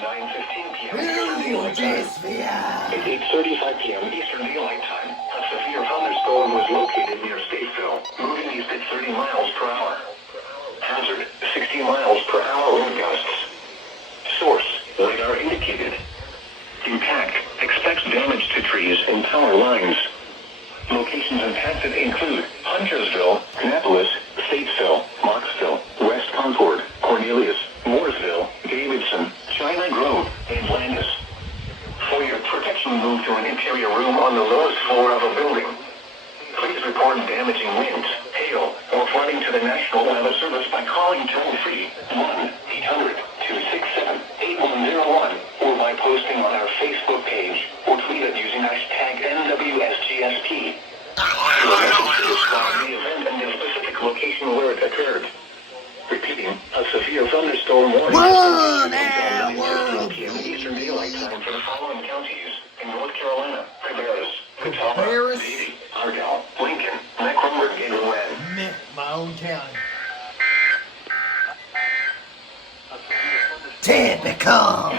9:15 p.m. Eastern Daylight Time. At 8:35 p.m. Eastern Daylight Time, a severe thunderstorm was located near Statesville, moving east at 30 miles per hour. Hazard, 60 miles per hour wind gusts. Source, radar indicated. Impact, expects damage to trees and power lines. Locations impacted include Huntersville, Annapolis, Statesville, Moxville, West Concord, Cornelius, Mooresville, Davidson, China Grove, and Landis. For your protection, move to an interior room on the lowest floor of a building. Please report damaging winds, hail, or flooding to the National Weather Service by calling toll-free 1-800-267-8101 or by posting on our Facebook page or tweet it using hashtag NWSGSP. Your message to describe the event and the specific location where it occurred. Repeating, a severe thunderstorm warning p.m. Eastern Daylight Time for the following counties in North Carolina: Cabarrus, Catawba, Beatty, Argyle, Lincoln, Mecklenburg, and Rowan. My own county. Typical.